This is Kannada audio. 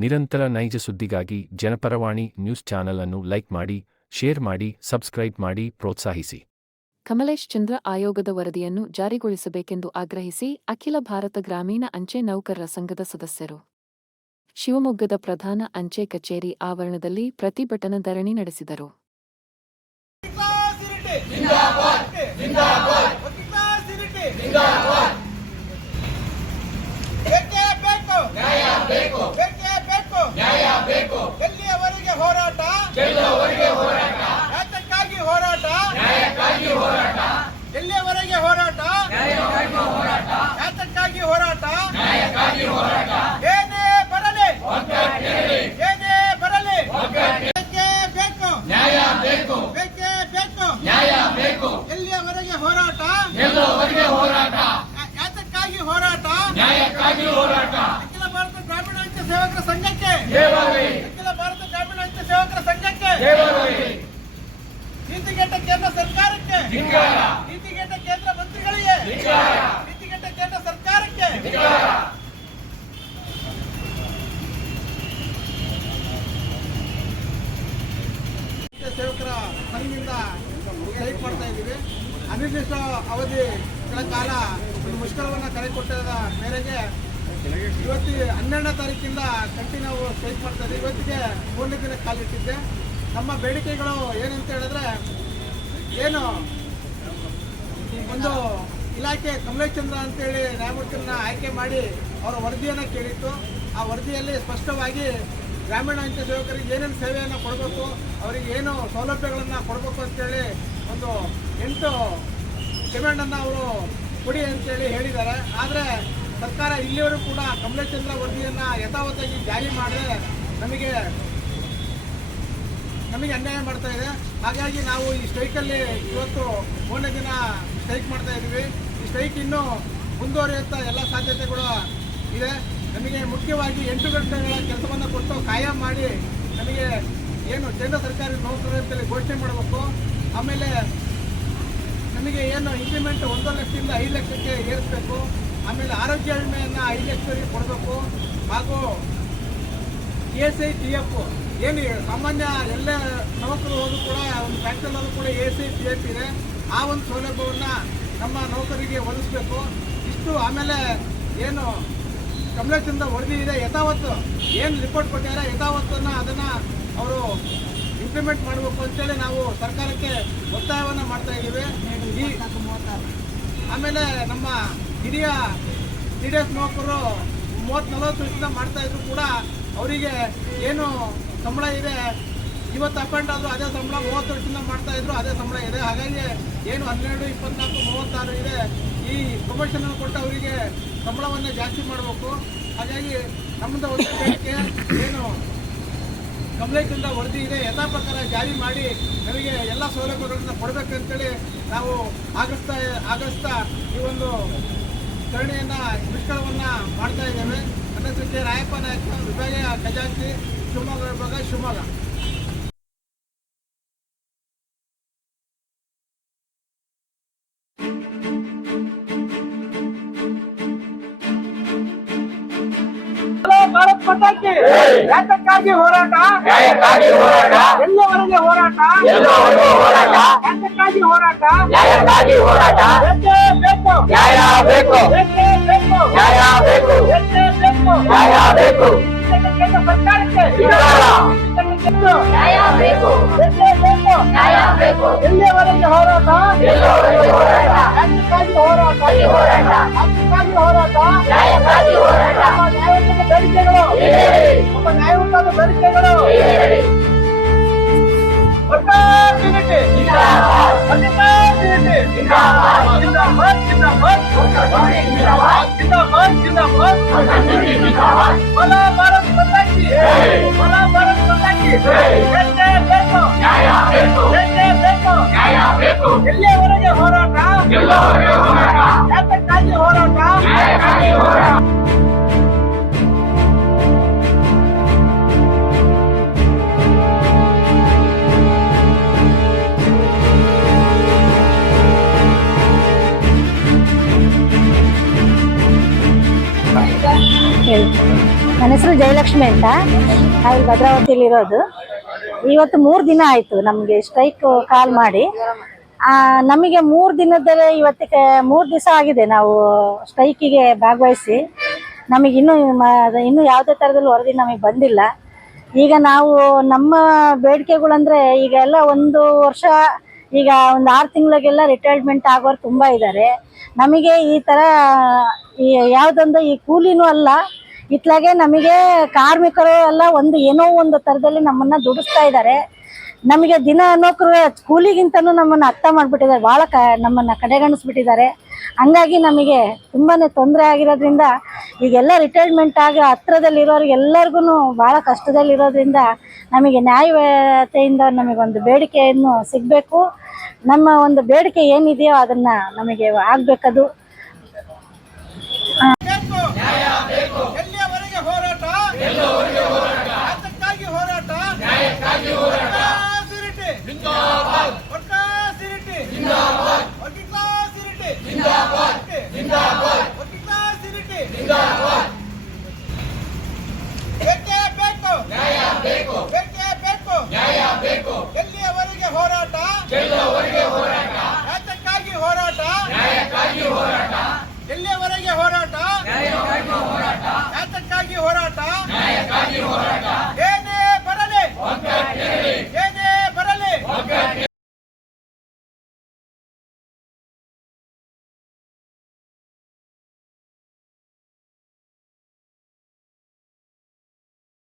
ನಿರಂತರ ನೈಜ ಸುದ್ದಿಗಾಗಿ ಜನಪರವಾಣಿ ನ್ಯೂಸ್ ಚಾನೆಲ್ ಅನ್ನು ಲೈಕ್ ಮಾಡಿ ಶೇರ್ ಮಾಡಿ ಸಬ್ಸ್ಕ್ರೈಬ್ ಮಾಡಿ ಪ್ರೋತ್ಸಾಹಿಸಿ. ಕಮಲೇಶ್ ಚಂದ್ರ ಆಯೋಗದ ವರದಿಯನ್ನು ಜಾರಿಗೊಳಿಸಬೇಕೆಂದು ಆಗ್ರಹಿಸಿ ಅಖಿಲ ಭಾರತ ಗ್ರಾಮೀಣ ಅಂಚೆ ನೌಕರರ ಸಂಘದ ಸದಸ್ಯರು. ಶಿವಮೊಗ್ಗದ ಪ್ರಧಾನ ಅಂಚೆ ಕಚೇರಿ ಆವರಣದಲ್ಲಿ ಪ್ರತಿಭಟನಾ ಧರಣಿ ನಡೆಸಿದರು. ಜಿಂದಾಬಾದ್! ಜಿಂದಾಬಾದ್! ಜಿಂದಾಬಾದ್ ಬೇಕೇ ಬೇಕು ನ್ಯಾಯ ಬೇಕು ಬೇಕೇ ಬೇಕು ನ್ಯಾಯ ಬೇಕು ಎಲ್ಲಿಯವರೆಗೆ ಹೋರಾಟ ಎಲ್ಲಿಯವರೆಗೆ ಹೋರಾಟ ಯಾತಕ್ಕಾಗಿ ಹೋರಾಟ ನ್ಯಾಯಕ್ಕಾಗಿ ಹೋರಾಟ ಎಲ್ಲಿಯವರೆಗೆ ಹೋರಾಟ ನ್ಯಾಯಕ್ಕಾಗಿ ಹೋರಾಟ ಯಾತಕ್ಕಾಗಿ ಹೋರಾಟ ನ್ಯಾಯಕ್ಕಾಗಿ ಹೋರಾಟ ಏನೇ ಬರಲಿ ಏನೇ ಬರಲಿ ಬೇಕೇ ಬೇಕು ನ್ಯಾಯ ಬೇಕು ಬೇಕೇ ಬೇಕು ನ್ಯಾಯ ಬೇಕು ಎಲ್ಲಿಯವರೆಗೆ ಹೋರಾಟ? ಎಲ್ಲವರಿಗೆ ಹೋರಾಟ. ಯಾತಕ್ಕಾಗಿ ಹೋರಾಟ? ನ್ಯಾಯಕ್ಕಾಗಿ ಹೋರಾಟ. ಅಖಿಲ ಭಾರತ ಗ್ರಾಮೀಣ ಅಂಚೆ ಸೇವಕರ ಸಂಘಕ್ಕೆ? ಅಖಿಲ ಭಾರತ ಗ್ರಾಮೀಣ ಅಂಚೆ ಸೇವಕರ ಸಂಘಕ್ಕೆ? ನೀತಿಗೆಟ್ಟ ಕೇಂದ್ರ ಸರ್ಕಾರಕ್ಕೆ? ನೀತಿಗೆಟ್ಟ ಕೇಂದ್ರ ಮಂತ್ರಿಗಳಿಗೆ? ನೀತಿಗೆಟ್ಟ ಕೇಂದ್ರ ಸರ್ಕಾರಕ್ಕೆ? ಅನಿರ್ದಿಷ್ಟ ಅವಧಿಗಳ ಕಾಲ ಒಂದು ಮುಷ್ಕರವನ್ನು ಕರೆ ಕೊಟ್ಟದ ಮೇರೆಗೆ ಇವತ್ತು ಹನ್ನೆರಡನೇ ತಾರೀಕಿಂದ ಕಂಟಿನ್ಯೂ ಸ್ಟ್ರೈಕ್ ಮಾಡ್ತಾ ಇದ್ದೀವಿ ಇವತ್ತಿಗೆ ಮೂರನೇ ದಿನ ಕಾಲಿಟ್ಟಿದ್ದೆ. ನಮ್ಮ ಬೇಡಿಕೆಗಳು ಏನಂತ ಹೇಳಿದ್ರೆ ಏನು? ಒಂದು ಇಲಾಖೆ ಕಮಲೇಶ್ ಚಂದ್ರ ಅಂತೇಳಿ ನ್ಯಾಯಮೂರ್ತಿಯನ್ನ ಆಯ್ಕೆ ಮಾಡಿ ಅವರ ವರದಿಯನ್ನು ಕೇಳಿತ್ತು. ಆ ವರದಿಯಲ್ಲಿ ಸ್ಪಷ್ಟವಾಗಿ ಗ್ರಾಮೀಣ ಅಂಚೆ ಸೇವಕರಿಗೆ ಏನೇನು ಸೇವೆಯನ್ನು ಕೊಡಬೇಕು, ಅವರಿಗೆ ಏನು ಸೌಲಭ್ಯಗಳನ್ನು ಕೊಡಬೇಕು ಅಂತೇಳಿ ಒಂದು ಎಂಟು ಡಿಮ್ಯಾಂಡನ್ನು ಅವರು ಕೊಡಿ ಅಂತೇಳಿ ಹೇಳಿದ್ದಾರೆ. ಆದರೆ ಸರ್ಕಾರ ಇಲ್ಲಿವರೆಗೂ ಕೂಡ ಕಮಲೇಶ್ಚಂದ್ರ ವರದಿಯನ್ನು ಯಥಾವತ್ತಾಗಿ ಜಾರಿ ಮಾಡದೆ ನಮಗೆ ನಮಗೆ ಅನ್ಯಾಯ ಮಾಡ್ತಾ ಇದೆ. ಹಾಗಾಗಿ ನಾವು ಈ ಸ್ಟ್ರೈಕಲ್ಲಿ ಇವತ್ತು ಮೂರನೇ ದಿನ ಸ್ಟ್ರೈಕ್ ಮಾಡ್ತಾ ಇದ್ದೀವಿ ಈ ಸ್ಟ್ರೈಕ್ ಇನ್ನೂ ಮುಂದುವರಿಯುತ್ತಾ ಎಲ್ಲ ಸಾಧ್ಯತೆಗಳು ಇದೆ. ನಮಗೆ ಮುಖ್ಯವಾಗಿ ಎಂಟು ಗಂಟೆಗಳ ಕೆಲಸವನ್ನು ಕೊಟ್ಟು ಕಾಯಂ ಮಾಡಿ ನಮಗೆ ಏನು ಕೇಂದ್ರ ಸರ್ಕಾರಿ ನೌಕರರ ಅಂತೇಳಿ ಘೋಷಣೆ ಮಾಡಬೇಕು. ಆಮೇಲೆ ನಮಗೆ ಏನು ಇಂಪ್ಲಿಮೆಂಟ್ ಒಂದು ಲಕ್ಷದಿಂದ ಐದು ಲಕ್ಷಕ್ಕೆ ಏರಿಸಬೇಕು. ಆಮೇಲೆ ಆರೋಗ್ಯ ವಿಮೆಯನ್ನು ಐದು ಲಕ್ಷವರೆಗೆ ಕೊಡಬೇಕು. ಹಾಗೂ ಎ ಐ ಟಿ ಎಫ್ ಏನು ಸಾಮಾನ್ಯ ಎಲ್ಲ ನೌಕರರು ಹೋದ್ರು ಕೂಡ, ಒಂದು ಫ್ಯಾಕ್ಟ್ರಿಯಲ್ಲೂ ಕೂಡ ಎ ಐ ಟಿ ಎಫ್ ಇದೆ. ಆ ಒಂದು ಸೌಲಭ್ಯವನ್ನು ನಮ್ಮ ನೌಕರಿಗೆ ಒದಗಿಸ್ಬೇಕು. ಇಷ್ಟು ಆಮೇಲೆ ಏನು ಕಮಲೇಶಂದ ವರದಿ ಇದೆ. ಯಥಾವತ್ತು ಏನು ರಿಪೋರ್ಟ್ ಕೊಟ್ಟಿದ್ದಾರೆ, ಯಥಾವತ್ತನ್ನು ಅದನ್ನು ಅವರು ಇಂಪ್ಲಿಮೆಂಟ್ ಮಾಡಬೇಕು ಅಂತೇಳಿ ನಾವು ಸರ್ಕಾರಕ್ಕೆ ಒತ್ತಾಯವನ್ನು ಮಾಡ್ತಾ ಇದ್ದೀವಿ. ಆಮೇಲೆ ನಮ್ಮ ಹಿರಿಯ ಟಿ ಡಿ ಎಸ್ ನೌಕರರು ಮೂವತ್ತು ನಲವತ್ತು ವರ್ಷದಿಂದ ಮಾಡ್ತಾ ಇದ್ರು ಕೂಡ ಅವರಿಗೆ ಏನು ಸಂಬಳ ಇದೆ, ಇವತ್ತು ಅಪಾಯಿಂಟ್ ಆದರೂ ಅದೇ ಸಂಬಳ ಮೂವತ್ತು ವರ್ಷದಿಂದ ಮಾಡ್ತಾ ಇದ್ರು, ಅದೇ ಸಂಬಳ ಇದೆ. ಹಾಗಾಗಿ ಏನು ಹನ್ನೆರಡು, ಇಪ್ಪತ್ನಾಲ್ಕು, ಮೂವತ್ತಾರು ಇದೆ. ಈ ಪ್ರಮೋಷನ್ ಕೊಟ್ಟು ಅವರಿಗೆ ಸಂಬಳವನ್ನು ಜಾಸ್ತಿ ಮಾಡಬೇಕು. ಹಾಗಾಗಿ ನಮ್ಮದ ಒಂದು ಏನು? ಕಂಪ್ಲೇಂಟ್ ವರದಿ ಇದೆ. ಯಥಾ ಪ್ರಕಾರ ಜಾರಿ ಮಾಡಿ ನಮಗೆ ಎಲ್ಲ ಸೌಲಭ್ಯಗಳನ್ನು ಕೊಡಬೇಕಂತೇಳಿ ನಾವು ಆಗಸ್ತಾ ಆಗಸ್ತಾ ಈ ಒಂದು ಧರಣಿಯನ್ನ, ಮುಷ್ಕರವನ್ನ ಮಾಡ್ತಾ ಇದ್ದೇವೆ. ಹೆಸರು ರಾಯಪ್ಪ ನಾಯಕ, ವಿಭಾಗೀಯ ಖಜಾಂಚಿ, ಶಿವಮೊಗ್ಗ ವಿಭಾಗ ಶಿವಮೊಗ್ಗ. ಪಟಾಕಿ. ಯಾತಕ್ಕಾಗಿ ಹೋರಾಟ? ನ್ಯಾಯಕ್ಕಾಗಿ ಹೋರಾಟ. ಎಲ್ಲವರೆಗೆ ಹೋರಾಟ? ಎಲ್ಲವರೆಗೂ ಹೋರಾಟ. ಯಾತಕ್ಕಾಗಿ ಹೋರಾಟ? ನ್ಯಾಯಕ್ಕಾಗಿ ಹೋರಾಟ. ಬೇಕೇ ನ್ಯಾಯ ಬೇಕು. ನ್ಯಾಯ ಬೇಕು. ನ್ಯಾಯ ಬೇಕು. ಸರ್ಕಾರಕ್ಕೆ. ನ್ಯಾಯ ಬೇಕು. ನ್ಯಾಯ ಬೇಕು. ಎಲ್ಲಿಯವರೆಗೆ ಹೋರಾಟ? ಎಲ್ಲವರೆಗೂ ಹೋರಾಟ. ಯಾತಕ್ಕಾಗಿ ಹೋರಾಟ? ಹೋರಾಟ? ಯಾತಕ್ಕಾಗಿ ಹೋರಾಟ? ನ್ಯಾಯಕ್ಕಾಗಿ ಹೋರಾಟ. ಜಿಂದಾಬಾದ್ ಜಿಂದಾಬಾದ್ ಜಿಂದಾಬಾದ್. ಬಲ ಭಾರತ್ ಪಟಾಕಿ ಬಲ ಭಾರತ್ ಪಟಾಕಿ ಬೇಕೇ ಬೇಕು ನ್ಯಾಯ ಬೇಕು ಬೇಕೇ ಬೇಕು ನ್ಯಾಯ ಬೇಕು ಎಲ್ಲಿಯವರೆಗೆ ಹೋರಾಟ ಎಲ್ಲವರೆಗೂ ಹೋರಾಟ ನನ್ನ ಹೆಸರು ಜಯಲಕ್ಷ್ಮಿ ಅಂತ. ನಾವು ಭದ್ರಾವತಿಯಲ್ಲಿ ಇರೋದು ಇವತ್ತು ಮೂರು ದಿನ ಆಯಿತು ನಮಗೆ ಸ್ಟ್ರೈಕ್ ಕಾಲ್ ಮಾಡಿ. ನಮಗೆ ಮೂರು ದಿನದಲ್ಲೇ ಇವತ್ತಿಗೆ ಮೂರು ದಿವಸ ಆಗಿದೆ ನಾವು ಸ್ಟ್ರೈಕಿಗೆ ಭಾಗವಹಿಸಿ. ನಮಗೆ ಇನ್ನೂ ಇನ್ನೂ ಯಾವುದೇ ಥರದಲ್ಲಿ ವರದಿ ನಮಗೆ ಬಂದಿಲ್ಲ. ಈಗ ನಾವು ನಮ್ಮ ಬೇಡಿಕೆಗಳಂದರೆ ಈಗ ಎಲ್ಲ ಒಂದು ವರ್ಷ, ಈಗ ಒಂದು ಆರು ತಿಂಗಳಿಗೆಲ್ಲ ರಿಟೈರ್ಮೆಂಟ್ ಆಗೋರು ತುಂಬ ಇದ್ದಾರೆ ನಮಗೆ ಈ ಥರ ಯಾವುದೊಂದು ಈ ಕೂಲಿನೂ ಅಲ್ಲ ಇತ್ಲಾಗೆ ನಮಗೆ ಕಾರ್ಮಿಕರು ಎಲ್ಲ ಒಂದು ಏನೋ ಒಂದು ಥರದಲ್ಲಿ ನಮ್ಮನ್ನ ದುಡಿಸ್ತಾ ಇದ್ದಾರೆ ನಮಗೆ ದಿನ ನೌಕರು ಕೂಲಿಗಿಂತನೂ ನಮ್ಮನ್ನು ಅರ್ಥ ಮಾಡಿಬಿಟ್ಟಿದ್ದಾರೆ. ಭಾಳ ಕ ನಮ್ಮನ್ನು ಕಡೆಗಣಿಸ್ಬಿಟ್ಟಿದ್ದಾರೆ. ಹಂಗಾಗಿ ನಮಗೆ ತುಂಬಾ ತೊಂದರೆ ಆಗಿರೋದ್ರಿಂದ ಈಗೆಲ್ಲ ರಿಟೈರ್ಮೆಂಟ್ ಆಗಿ ಹತ್ರದಲ್ಲಿರೋರಿಗೆ ಎಲ್ಲರಿಗೂ ಭಾಳ ಕಷ್ಟದಲ್ಲಿರೋದ್ರಿಂದ ನಮಗೆ ನ್ಯಾಯತೆಯಿಂದ ನಮಗೊಂದು ಬೇಡಿಕೆಯನ್ನು ಸಿಗಬೇಕು. ನಮ್ಮ ಒಂದು ಬೇಡಿಕೆ ಏನಿದೆಯೋ ಅದನ್ನು ನಮಗೆ ಆಗಬೇಕದು. ಹೋರಾಟ. ಗೆಲ್ಲುವವರೆಗೆ ಹೋರಾಟ. ಆತಕ್ಕಾಗಿ ಹೋರಾಟ. ನ್ಯಾಯಕ್ಕಾಗಿ ಹೋರಾಟ. ಸಿರಿಟಿ ಜಿಂದಾಬಾದ್. ಒಟ್ಟ ಸಿರಿಟಿ ಜಿಂದಾಬಾದ್.